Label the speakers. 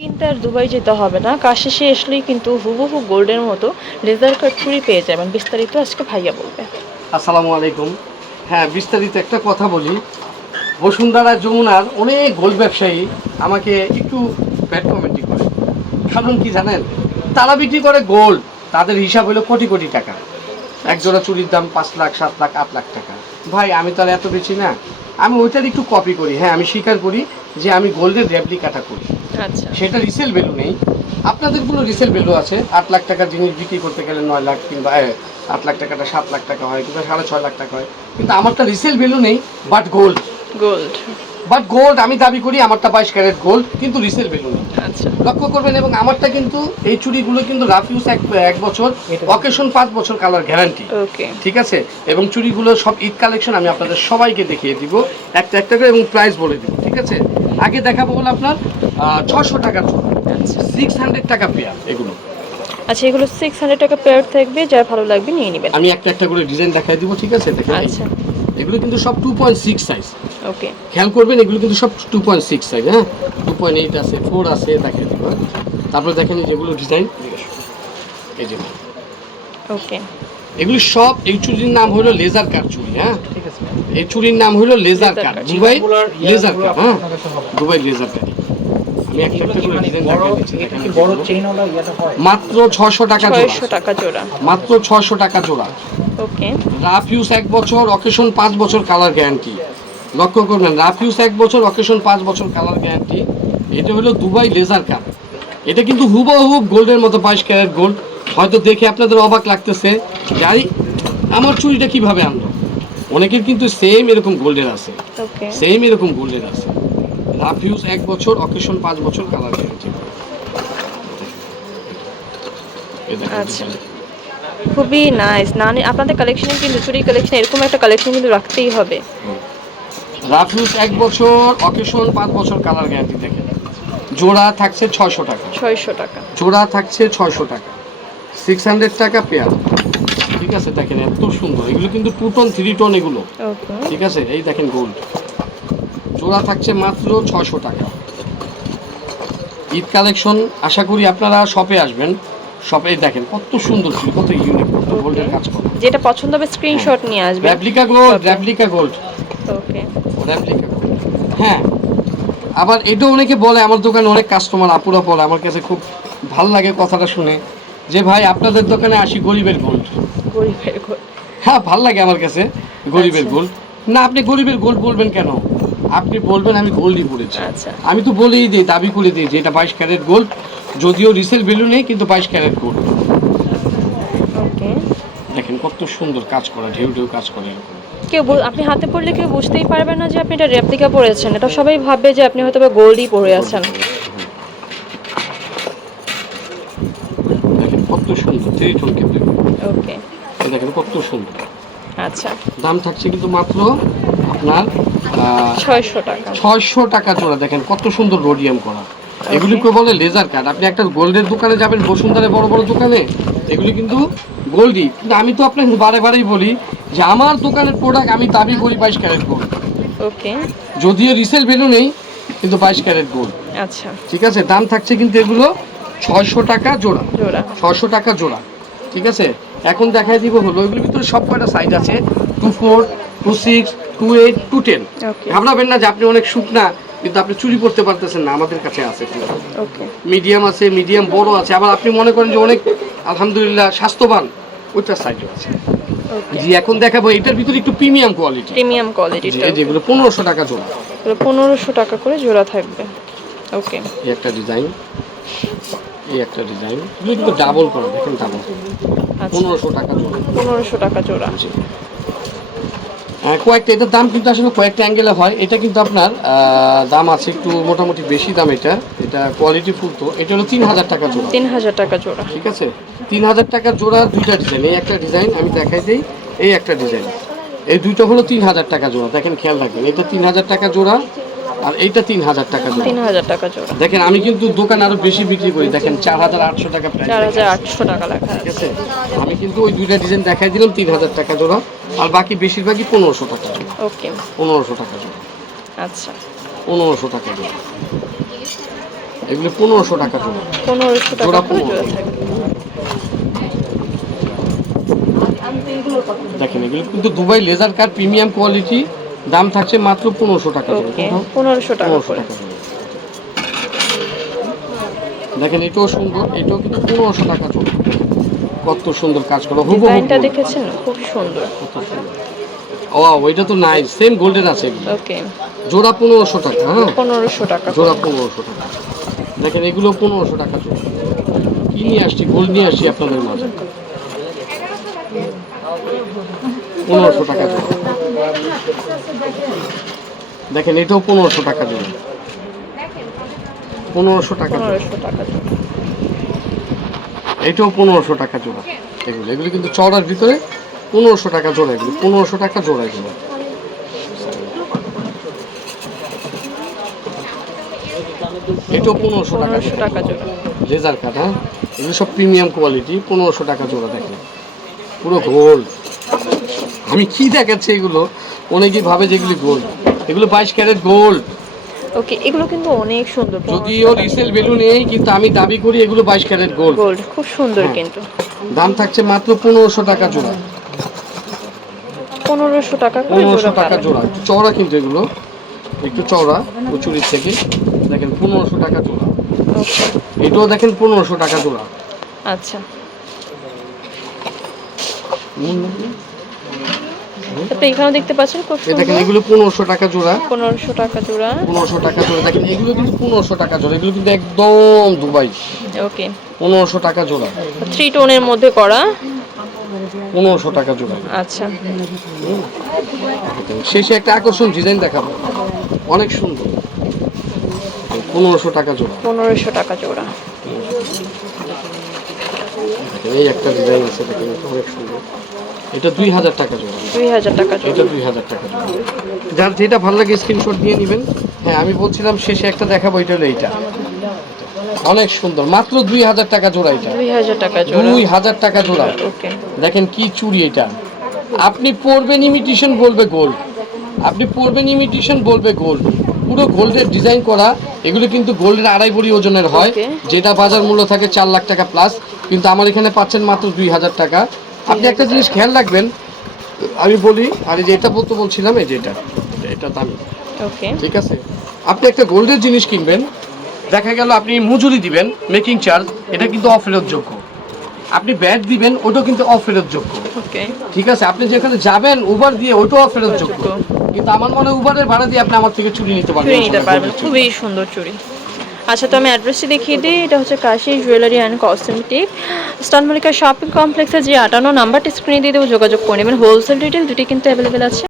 Speaker 1: কিনতে আর দুবাই যেতে হবে না। কাজ শেষে আসলেই কিন্তু হুবহু গোল্ডের মতো লেজার কাট চুড়ি পেয়ে যাবেন বিস্তারিত আজকে ভাইয়া বলবে।
Speaker 2: আসসালামু আলাইকুম। হ্যাঁ বিস্তারিত একটা কথা বলি। বসুন্ধরা যমুনার অনেক গোল্ড ব্যবসায়ী আমাকে একটু ব্যাড কমেন্টই করে। কারণ কি জানেন? তারা বিক্রি করে গোল্ড। তাদের হিসাব হলো কোটি কোটি টাকা। এক জোড়া চুরির দাম পাঁচ লাখ, সাত লাখ, আট লাখ টাকা। ভাই, আমি তো আর এত বেশি না। আমি ওইটার একটু কপি করি। হ্যাঁ আমি স্বীকার করি যে আমি গোল্ডের রেপ্লিকাটা করি। সেটা রিসেল ভ্যালু নেই। আপনাদের আপনাদেরগুলো রিসেল ভ্যালু আছে? আট লাখ টাকার জিনিস বিক্রি করতে গেলে নয় লাখ কিংবা আট লাখ টাকাটা সাত লাখ টাকা হয় কিংবা সাড়ে ছয় লাখ টাকা হয়। কিন্তু আমারটা রিসেল ভ্যালু নেই but gold
Speaker 1: gold
Speaker 2: but gold আমি দাবি করি আমারটা বাইশ ক্যারেট গোল্ড কিন্তু রিসেল ভ্যালু নেই।
Speaker 1: আচ্ছা।
Speaker 2: লক্ষ্য করবেন এবং আমারটা কিন্তু এই চুড়িগুলো কিন্তু রাফ ইউজ এক এক বছর অকেশন পাঁচ বছর কালার গ্যারান্টি
Speaker 1: ওকে
Speaker 2: ঠিক আছে? এবং চুড়িগুলো সব ঈদ কালেকশন আমি আপনাদের সবাইকে দেখিয়ে দিব। একটা একটা করে এবং প্রাইস বলে দিব। ঠিক আছে? আগে দেখাবো হলো আপনার ছশো টাকার চুড়ি
Speaker 1: আচ্ছা।
Speaker 2: সিক্স হান্ড্রেড টাকা পেয়ার এগুলো।
Speaker 1: আচ্ছা এগুলো সিক্স হান্ড্রেড টাকা পেয়ার থাকবে যার ভালো লাগবে নিয়ে নেবেন।
Speaker 2: আমি একটা একটা করে ডিজাইন দেখাই দিব ঠিক আছে? দেখেন
Speaker 1: আচ্ছা।
Speaker 2: এগুলো কিন্তু সব two point six size
Speaker 1: okay
Speaker 2: খেয়াল করবেন এগুলো কিন্তু সব টু পয়েন্ট সিক্স সাইজ হ্যাঁ? টু পয়েন্ট এইট আছে ফোর আছে দেখাই দিব হ্যাঁ? তারপরে দেখেন যেগুলো ডিজাইন এই যে।
Speaker 1: ওকে
Speaker 2: এগুলো সব এই চুরির নাম হলো লেজার কাট চুরি হ্যাঁ?
Speaker 3: ঠিক আছে
Speaker 2: এই চুরির নাম হলো laser cut Dubai laser cut হ্যাঁ। দুবাই লেজার করে মাত্র ছশো টাকা জোড়া।
Speaker 1: ছয়শো টাকা জোড়া।
Speaker 2: মাত্র ছশো টাকা জোড়া।
Speaker 1: ওকে।
Speaker 2: রাফ ইউজ এক বছর অকেশন পাঁচ বছর কালার গ্যারান্টি লক্ষ্য করবেন রাফ ইউজ এক বছর অকেশন পাঁচ বছর কালার গ্যারান্টি এটা হলো দুবাই লেজার কাপ। এটা কিন্তু হুবহু গোল্ডের মতো বাইশ ক্যারেট গোল্ড। হয়তো দেখে আপনাদের অবাক লাগতেছে যাই আমার চুরিটা কীভাবে আনলো? অনেকের কিন্তু সেম এরকম গোল্ডের আছে। সেম এরকম গোল্ডের আছে। রাফ ইউজ এক বছর অকেশন পাঁচ বছর কালার গ্যারান্টি
Speaker 1: আচ্ছা। খুবই নাইস না আপনাদের কালেকশনে কিন্তু চুরি কালেকশন এরকম একটা কালেকশন কিন্তু রাখতেই হবে।
Speaker 2: রাফ ইউজ এক বছর অকেশন পাঁচ বছর কালার গ্যারান্টি দেখেন। জোড়া থাকছে ছয়শো টাকা।
Speaker 1: ছয়শো টাকা।
Speaker 2: জোড়া থাকছে ছয়শো টাকা। সিক্স হান্ড্রেড টাকা পেয়ার ঠিক আছে দেখেন এত সুন্দর। এগুলো কিন্তু টু টন থ্রি টন এগুলো। ঠিক আছে এই দেখেন গোল্ড জোড়া থাকছে মাত্র ছশো টাকা। ঈদ কালেকশন আশা করি আপনারা শপে আসবেন। শপে দেখেন কত সুন্দর ছিল কত ইউনিক কত গোল্ডের কাজ করে।
Speaker 1: যেটা পছন্দ হবে স্ক্রিনশট নিয়ে আসবেন
Speaker 2: replica gold replica gold
Speaker 1: okay
Speaker 2: replica gold হ্যাঁ। আবার এটা অনেকে বলে আমার দোকানে অনেক কাস্টমার আপুরা বলে আমার কাছে খুব ভালো লাগে কথাটা শুনে যে ভাই আপনাদের দোকানে আসি গরিবের গোল্ড
Speaker 1: গরিবের ঘর।
Speaker 2: হ্যাঁ ভালো লাগে আমার কাছে গরিবের
Speaker 1: আচ্ছা।
Speaker 2: গোল্ড না আপনি গরিবের গোল্ড বলবেন কেন? আপনি বলবেন আমি গোল্ডই পড়েছি।
Speaker 1: আচ্ছা।
Speaker 2: আমি তো বলেই দিই দাবি করে দিই যে এটা বাইশ ক্যারেট গোল্ড যদিও রিসেল ভ্যালু নেই কিন্তু বাইশ ক্যারেট গোল্ড
Speaker 1: ওকে
Speaker 2: দেখেন কত সুন্দর কাজ করা ঢেউ ঢেউ কাজ করে এরকম।
Speaker 1: কেউ আপনি হাতে পড়লে কেউ বুঝতেই পারবে না যে আপনি এটা রেপ্লিকা পরেছেন এটা সবাই ভাববে যে আপনি হয়তো বা গোল্ডই পরে আছেন।
Speaker 2: দেখেন কত সুন্দর থ্রি টোন কেটে
Speaker 1: ওকে
Speaker 2: দেখেন কত সুন্দর।
Speaker 1: আচ্ছা।
Speaker 2: দাম থাকছে কিন্তু মাত্র আপনার
Speaker 1: ছয়শো টাকা।
Speaker 2: ছয়শো টাকা জোড়া দেখেন কত সুন্দর রোডিয়াম করা। এগুলিকে বলে লেজার কাট আপনি একটা গোল্ডের দোকানে যাবেন বসুন্ধরে বড় বড় দোকানে এগুলি কিন্তু গোল্ডই কিন্তু আমি তো আপনাকে বারে বারেই বলি যে আমার দোকানের প্রোডাক্ট আমি দাবি করি বাইশ ক্যারেট গোল্ড
Speaker 1: ওকে।
Speaker 2: যদিও রিসেল ভ্যালু নেই কিন্তু বাইশ ক্যারেট গোল্ড
Speaker 1: আচ্ছা।
Speaker 2: ঠিক আছে? দাম থাকছে কিন্তু এগুলো ছয়শো টাকা জোড়া।
Speaker 1: জোড়া।
Speaker 2: ছশো টাকা জোড়া। ঠিক আছে? এখন দেখাই দিব হলো এগুলোর ভিতরে সব কয়টা সাইজ আছে। Two four two six two eight two ten ঘাবড়াবেন না যে আপনি অনেক শুকনা কিন্তু আপনি চুরি করতে পারতেছেন না আমাদের কাছে আছে মিডিয়াম আছে মিডিয়াম বড় আছে। আবার আপনি মনে করেন যে অনেক আলহামদুলিল্লাহ স্বাস্থ্যবান ওইটার সাইজও আছে। জি এখন দেখাবো এটার ভিতরে একটু প্রিমিয়াম কোয়ালিটি
Speaker 1: প্রিমিয়াম কোয়ালিটিটা
Speaker 2: যেগুলো পনেরোশো টাকা জোড়া।
Speaker 1: পনেরোশো টাকা করে জোড়া থাকবে। ওকে
Speaker 2: এই একটা ডিজাইন এই একটা ডিজাইন কিন্তু ডাবল করা দেখেন ডাবল
Speaker 1: আচ্ছা।
Speaker 2: পনেরোশো টাকা জোড়া।
Speaker 1: পনেরোশো টাকা জোড়া।
Speaker 2: কয়েকটা এটার দাম কিন্তু আসলে কয়েকটা অ্যাঙ্গেলে হয়। এটা কিন্তু আপনার দাম আছে একটু মোটামুটি বেশি দাম এটা। এটা কোয়ালিটি ফুল তো। এটা হলো তিন হাজার টাকা জোড়া।
Speaker 1: তিন হাজার টাকা জোড়া।
Speaker 2: ঠিক আছে? তিন হাজার টাকা জোড়া দুইটা ডিজাইন এই একটা ডিজাইন আমি দেখাই দিই। এই একটা ডিজাইন এই দুইটা হলো তিন হাজার টাকা জোড়া। দেখেন খেয়াল রাখবেন। এটা তিন হাজার টাকা জোড়া। আর এইটা তিন হাজার টাকা জোড়া।
Speaker 1: তিন হাজার টাকা জোড়া।
Speaker 2: দেখেন আমি কিন্তু দোকান আরও বেশি বিক্রি করি। দেখেন চার হাজার আটশো টাকা প্রাইস
Speaker 1: চার হাজার আটশো টাকা লেখা
Speaker 2: ঠিক
Speaker 1: আছে?
Speaker 2: আমি কিন্তু ওই দুইটা ডিজাইন দেখাই দিলাম তিন হাজার টাকা জোড়া। আর বাকি বেশিরভাগই পনেরোশো টাকা জোড়া।
Speaker 1: ওকে
Speaker 2: পনেরোশো টাকা জোড়া।
Speaker 1: আচ্ছা।
Speaker 2: পনেরোশো টাকা জোড়া। এগুলো পনেরোশো টাকা জোড়া।
Speaker 1: পনেরোশো টাকা
Speaker 2: জোড়া। দেখেন এগুলো কিন্তু Dubai laser cut premium quality. দাম থাকছে মাত্র পনেরোশো টাকা?
Speaker 1: পনেরোশো টাকা।
Speaker 2: দেখেন এটাও সুন্দর এটাও কিন্তু পনেরোশো টাকা জোড়া কত সুন্দর কাজ করা হুবহু
Speaker 1: দেখেছেন? খুব সুন্দর।
Speaker 2: কত সুন্দর। ও ওইটা তো নাই সেম গোল্ডেন আছে
Speaker 1: ওকে
Speaker 2: জোড়া পনেরোশো টাকা হ্যাঁ?
Speaker 1: পনেরোশো টাকা
Speaker 2: জোড়া পনেরোশো টাকা। দেখেন এগুলো পনেরোশো টাকা জোড়া। কি নিয়ে আসছি গোল্ড নিয়ে আসছি আপনাদের মাঝে। পনেরোশো টাকা জোড়া। দেখেন এটাও পনেরোশো টাকা জোড়া। পনেরোশো টাকা জোড়া।
Speaker 1: পনেরোশো টাকা জোড়া।
Speaker 2: এটাও পনেরোশো টাকা জোড়া। এগুলো এগুলো কিন্তু চড়ার ভিতরে পনেরোশো টাকা জোড়া এগুলো পনেরোশো টাকা জোড়া এগুলো। এটাও পনেরোশো টাকা
Speaker 1: টাকা জোড়া।
Speaker 2: লেজার কাট হ্যাঁ? এগুলো সব প্রিমিয়াম কোয়ালিটি পনেরোশো টাকা জোড়া দেখেন। পুরো গোল্ড আমি কি দেখাচ্ছি এগুলো? অনেকেই ভাবে যে এগুলি গোল্ড এগুলো বাইশ ক্যারেট গোল্ড
Speaker 1: ওকে এগুলো কিন্তু অনেক সুন্দর
Speaker 2: যদিও রিসেল ভ্যালু নেই কিন্তু আমি দাবি করি এগুলো বাইশ ক্যারেট গোল্ড
Speaker 1: গোল্ড খুব সুন্দর
Speaker 2: হ্যাঁ।
Speaker 1: কিন্তু।
Speaker 2: দাম থাকছে মাত্র পনেরোশো টাকা জোড়া।
Speaker 1: পনেরোশো টাকা
Speaker 2: পনেরোশো টাকা জোড়া। একটু চওড়া কিন্তু এগুলো। একটু চওড়া কচুরির থেকে। দেখেন পনেরোশো টাকা জোড়া। এটাও দেখেন পনেরোশো টাকা জোড়া।
Speaker 1: আচ্ছা। তারপরে এখানেও দেখতে পাচ্ছেন খুব
Speaker 2: এ দেখেন এগুলো পনেরোশো টাকা জোড়া।
Speaker 1: পনেরোশো টাকা জোড়া।
Speaker 2: পনেরোশো টাকা জোড়া। দেখেন এগুলো কিন্তু পনেরোশো টাকা জোড়া। এগুলো কিন্তু একদম দুবাই।
Speaker 1: ওকে।
Speaker 2: পনেরোশো টাকা জোড়া।
Speaker 1: থ্রি টোনের মধ্যে করা।
Speaker 2: পনেরোশো টাকা জোড়া।
Speaker 1: আচ্ছা।
Speaker 2: শেষে একটা আকর্ষণ ডিজাইন দেখাবো। অনেক সুন্দর। পনেরোশো টাকা জোড়া।
Speaker 1: পনেরোশো টাকা জোড়া।
Speaker 2: এই একটা ডিজাইন আছে অনেক সুন্দর। এটা দুই হাজার টাকা জোড়া।
Speaker 1: দুই হাজার টাকা
Speaker 2: এটা
Speaker 1: জোড়া
Speaker 2: দুই হাজার টাকা জোড়া। যার যেটা ভালো লাগে স্ক্রিনশট দিয়ে নেবেন। হ্যাঁ আমি বলছিলাম শেষে একটা দেখাবো এটা হলো এইটা। অনেক সুন্দর মাত্র দুই হাজার টাকা জোড়া এটা।
Speaker 1: দুই হাজার টাকা জোড়া।
Speaker 2: দুই হাজার টাকা জোড়া।
Speaker 1: ওকে।
Speaker 2: দেখেন কি চুড়ি এটা। আপনি পরবেন ইমিটেশন বলবে গোল্ড আপনি পরবেন ইমিটেশন বলবে গোল্ড পুরো গোল্ডের ডিজাইন করা এগুলো কিন্তু গোল্ডের আড়াই বড়ি ওজনের হয়। যেটা বাজার মূল্য থাকে চার লাখ টাকা প্লাস কিন্তু আমার এখানে পাচ্ছেন মাত্র দুই হাজার টাকা। আপনি একটা জিনিস খেয়াল রাখবেন আমি বলি আর এই যে এটা বলতে বলছিলাম এই যে এটা এটা দামি।
Speaker 1: ওকে
Speaker 2: ঠিক আছে? আপনি একটা গোল্ডের জিনিস কিনবেন দেখা গেল আপনি মজুরি দিবেন মেকিং চার্জ এটা কিন্তু অফেরতযোগ্য। আপনি ব্যাট দিবেন ওটাও কিন্তু অফেরতযোগ্য।
Speaker 1: ওকে
Speaker 2: ঠিক আছে? আপনি যেখানে যাবেন উবার দিয়ে ওটাও ফেরতযোগ্য কিন্তু আমার মনে হয় উবারের ভাড়া দিয়ে আপনি আমার থেকে চুরি নিতে পারবেন
Speaker 1: চুরি নিতে পারবেন। খুবই সুন্দর চুরি। আচ্ছা তো আমি অ্যাড্রেসটি দেখিয়ে দিই। এটা হচ্ছে কাশি জুয়েলারি অ্যান্ড কসমেটিক স্টানমলিকা শপিং কমপ্লেক্সে যে আটানো নাম্বারটি স্ক্রিনে দিয়ে দেবো, যোগাযোগ করে নেবেন। হোলসেল রিটেল দুটি কিন্তু অ্যাভেলেবেল আছে।